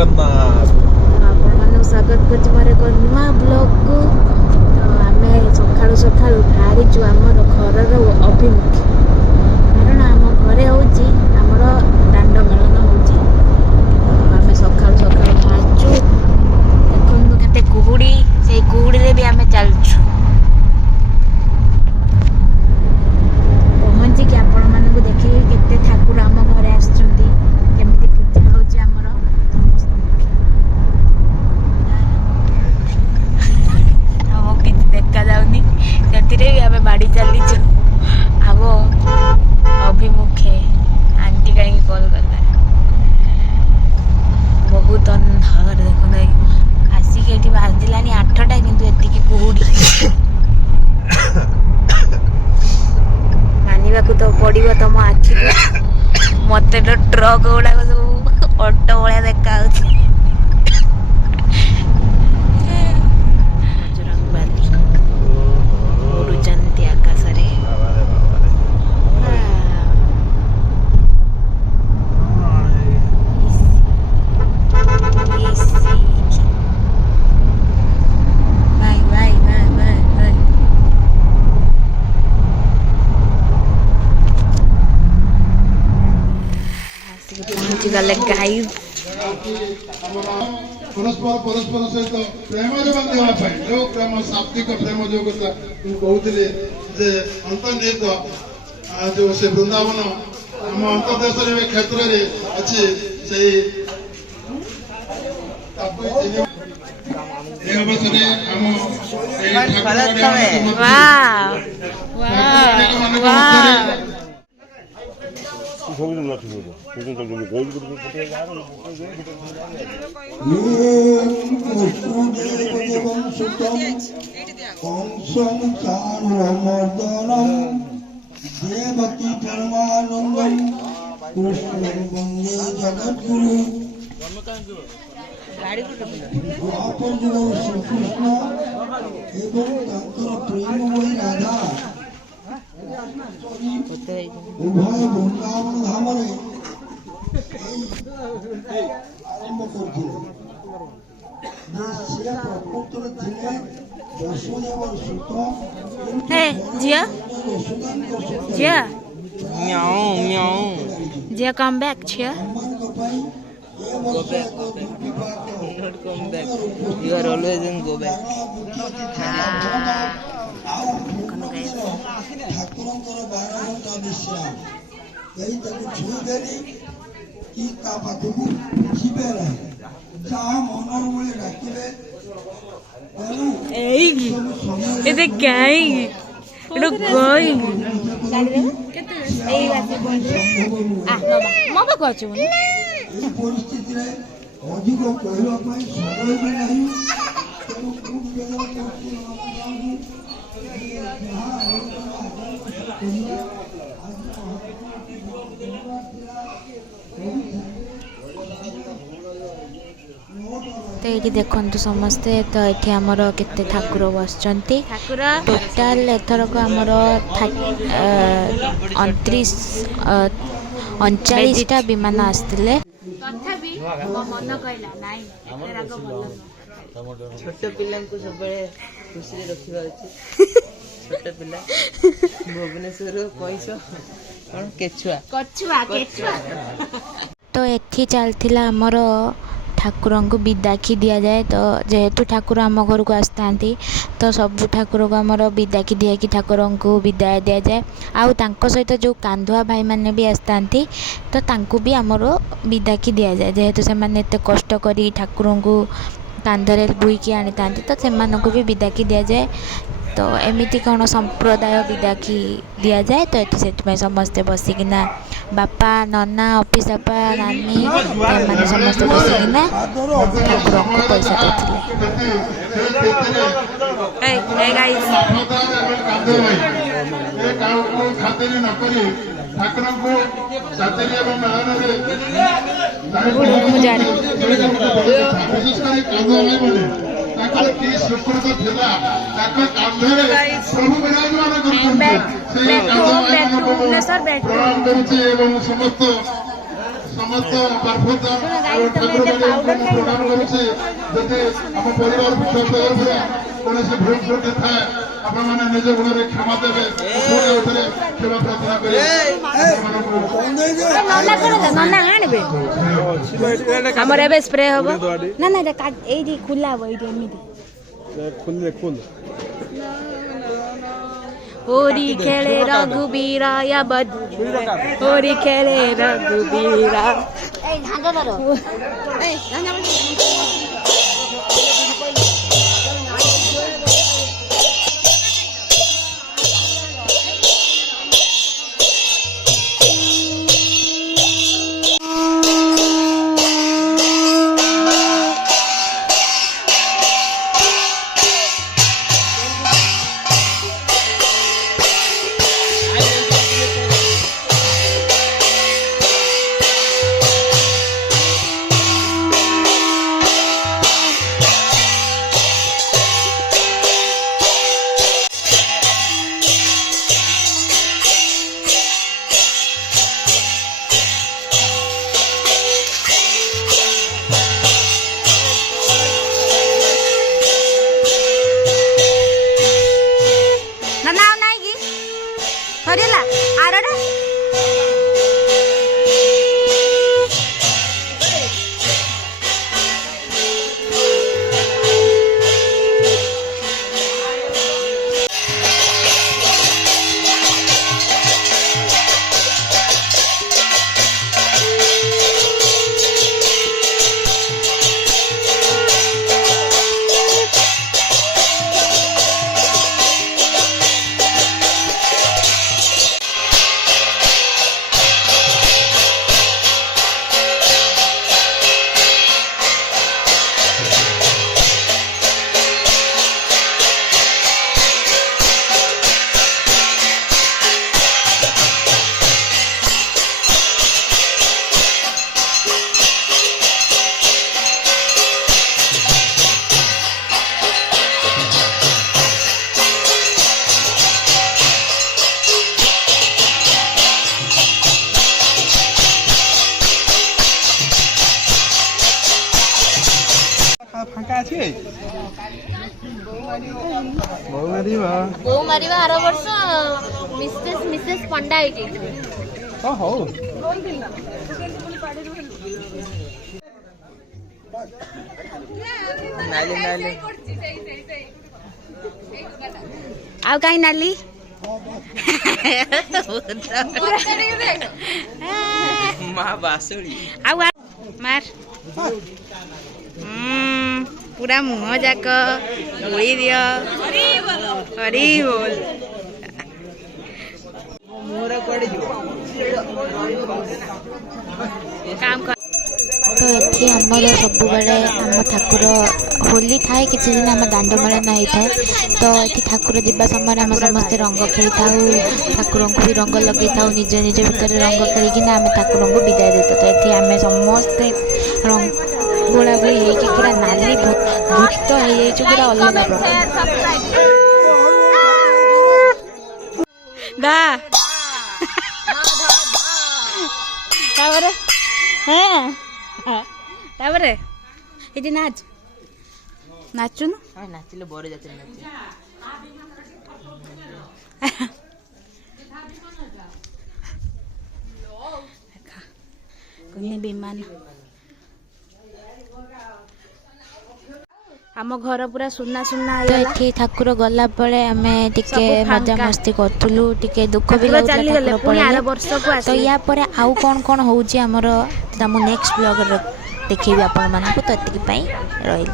ଜଗନ୍ନାଥ। ଆପଣ ମାନଙ୍କୁ ସ୍ୱାଗତ କରୁଛି ମୋର ଏକ ନୂଆ ବ୍ଲଗକୁ। ତ ଆମେ ସକାଳୁ ସକାଳୁ ବାହାରିଛୁ ଆମର ଘରର ଅଭିମୁଖେ, କାରଣ ଆମ ଘରେ ହେଉଛି ଆମର ଦାଣ୍ଡ ମେଳନ ହେଉଛି। ଆମେ ସକାଳୁ ସକାଳୁ ବାହାରିଛୁ। ଦେଖନ୍ତୁ କେତେ କୁହୁଡ଼ି, ସେଇ କୁହୁଡ଼ିରେ ବି ଆମେ ଚାଲୁଛୁ। ପହଞ୍ଚିକି ଆପଣମାନଙ୍କୁ ଦେଖିକି କେତେ ଠାକୁର ଆମ ଘରେ ଆସିଛନ୍ତି, କେମିତି ପୂଜା ହେଉଛି ଆମର ସମସ୍ତଙ୍କୁ। ଆମକୁ କିଛି ଦେଖାଯାଉନି, ସେଥିରେ ବି ଆମେ ବାଡ଼ି ଚାଲିଛୁ ଆମ ଅଭିମୁଖେ। ଆଣ୍ଟି କାହିଁକି କଲ୍ କଲା, ବହୁତ ଅନ୍ଧାର। ଦେଖୁନ ଆସିକି ଏଠି ବାଜିଲାନି 8ଟା, କିନ୍ତୁ ଏତିକି କୁହୁଡ଼ି। ମାନିବାକୁ ତ ପଡ଼ିବ ତମ ଆଖିକୁ। ମତେ ତ ଟ୍ରକ୍ ଗୁଡ଼ାକ ସବୁ ଅଟୋ ଭଳିଆ ଦେଖାଯାଉଛି। ବଜରଙ୍ଗବାଲି ଉଡ଼ୁଛନ୍ତି ଆକାଶରେ। ଗଲେ ଗାଈ ପରସ୍ପର ସହିତ ପ୍ରେମରେ ବାନ୍ଧିବା ପାଇଁ ଯୋଉ ପ୍ରେମ, ଶାବ୍ଦିକ ପ୍ରେମ ଯୋଉ କଥା ମୁଁ କହୁଥିଲି ଯେ ଅନ୍ତର୍ନିହିତ ଯୋଉ ସେ ବୃନ୍ଦାବନ ଆମ ଅନ୍ତର୍ଦେଶରେ କ୍ଷେତ୍ରରେ ଅଛି। ସେଇ ଏ ଅବସରରେ ଆମ ଏଇ देवकी परमानंदम कृष्ण वंदे जगद्गुरु द्वापर जुग श्रीकृष्ण एवं तांकर प्रेममयी राधा उभय वृंदावन धाम आरंभ करथिले। से प्रकृतर थिले वसुदेवर सुत। हे जिया जिया Meow, meow. जिया कम बैक छिया। Go back. Not come back. You are always in go back. ଠାକୁରଙ୍କର 12 ଘଣ୍ଟା ବିଶ୍ରାମ କେହି ତାକୁ ଛୁଇଁବେନି କି ତା ପାଖକୁ ଯିବେ ନାହିଁ। ଯାହା ମନର ଭଳି ଡାକିବେ। ଏବେ ଗାଈ ମୋ ପାଖକୁ ଅଛି। ଏହି ପରିସ୍ଥିତିରେ ଅଧିକ କହିବା ପାଇଁ ସମୟ ବି ନାହିଁ। ତେଣୁ ଖୁବ୍ ବେଳ ତ ଏଇଠି ଦେଖନ୍ତୁ ସମସ୍ତେ, ତ ଏଠି ଆମର କେତେ ଠାକୁର ବସିଛନ୍ତି। ଟୋଟାଲ ଏଥରକ ଆମର 39ଟା ବିମାନ ଆସିଥିଲେ। ତଥାପି ମୋ ମନ କହିଲା ନାଇଁ, ଏତେ ରାଗ ଭଲ ନୁହଁ। ଛୋଟ ପିଲାଙ୍କୁ ସବୁବେଳେ ଖୁସିରେ ରଖିବା ଉଚିତ। ଛୋଟ ପିଲା ଭୁବନେଶ୍ୱର ପଇସା କଣ କେଛୁଆ। ତ ଏଠି ଚାଲିଥିଲା ଆମର ଠାକୁରଙ୍କୁ ବିଦାକି ଦିଆଯାଏ। ତ ଯେହେତୁ ଠାକୁର ଆମ ଘରକୁ ଆସିଥାନ୍ତି, ତ ସବୁ ଠାକୁରକୁ ଆମର ବିଦାକି ଦିଆକି ଠାକୁରଙ୍କୁ ବିଦାୟ ଦିଆଯାଏ। ଆଉ ତାଙ୍କ ସହିତ ଯେଉଁ କାନ୍ଧୁଆ ଭାଇମାନେ ବି ଆସିଥାନ୍ତି, ତ ତାଙ୍କୁ ବି ଆମର ବିଦାକି ଦିଆଯାଏ। ଯେହେତୁ ସେମାନେ ଏତେ କଷ୍ଟ କରି ଠାକୁରଙ୍କୁ କାନ୍ଧରେ ବୁହିକି ଆଣିଥାନ୍ତି, ତ ସେମାନଙ୍କୁ ବି ବିଦାକି ଦିଆଯାଏ। ତ ଏମିତି କ'ଣ ସମ୍ପ୍ରଦାୟ ବିଦାକି ଦିଆଯାଏ। ତ ଏଠି ସେଥିପାଇଁ ସମସ୍ତେ ବସିକିନା ବାପା, ନନା, ଅଫିସ ବାପା, ନାନୀ, ଏମାନେ ସମସ୍ତେ ବସିକିନା ଠାକୁରଙ୍କୁ ପଇସା ଦେଇଥିଲେ। ଠାକୁରଙ୍କୁ ସାତେରୀ ଏବଂ ମେଳନରେ ବିଶେଷ କରି କାନ୍ଧ ଭାଇମାନେ ତାଙ୍କର କି ସୁକୃତ ଥିଲା, ତାଙ୍କ କାନ୍ଧରେ ପ୍ରଭୁ ବିରାଜମାନ କରୁଛନ୍ତି। ସେଇ କାନ୍ଧ ଭାଇମାନଙ୍କୁ ପ୍ରଣାମ କରୁଛି ଏବଂ ସମସ୍ତ ସମସ୍ତ ପ୍ରାର୍ଥନା ଠାକୁର ପ୍ରଣାମ କରୁଛି। ଯଦି ଆମ ପରିବାର ତରଫରୁ କୌଣସି ଭୁଲ ତ୍ରୁଟି ଥାଏ ଆପଣମାନେ ନିଜ ଗୁଣରେ କ୍ଷମା ଦେବେ। ପୁଣି ଆଉଥରେ କ୍ଷମା ପ୍ରାର୍ଥନା କରିବେ। ଆମର ଏବେ ସ୍ପ୍ରେ ହବ ନା ନା ଏଇଠି ଖୋଲା ହବ ଏଇଠି ଏମିତି होरी खेले रघुबीरा या बद होरी खेले रघुबीरा ସରିଲା ଆରଟା ফাঁকা আছে বউ মারিবা আর বর্ষ মিসেস পଣ୍ଡା ହେଇକି ହଉ ଆଉ କାହିଁ ନାଲି ଆଉ ମାର पूरा मुह जाक उड़ी दियो हरी बोल काम कर तो ये आमर सब आम ठाकुर होली थाए कि दिन आम दांड मेलन होता है तो ये ठाकुर जीवा समय आम समस्ते रंग खेली था ठाकुर को भी रंग लगे था निज निज भितर रंग खेलिकिना आम ठाकुर को विदाय देता तो ये आम समस्ते रंग गोला गोली होगी पूरा नाली भूत हो पूरा अलग ये नाच नाचु नाचिले बरे जाते विमान आम घर पूरा सुना सुना तो ये ठाकुर गला पड़े आम टिके मजा मस्ती करूँ टिके दुख भी तो या पर आउ कौन कौन होमर नेक्स्ट ब्लॉग देखी आपण मानक तो ये रही।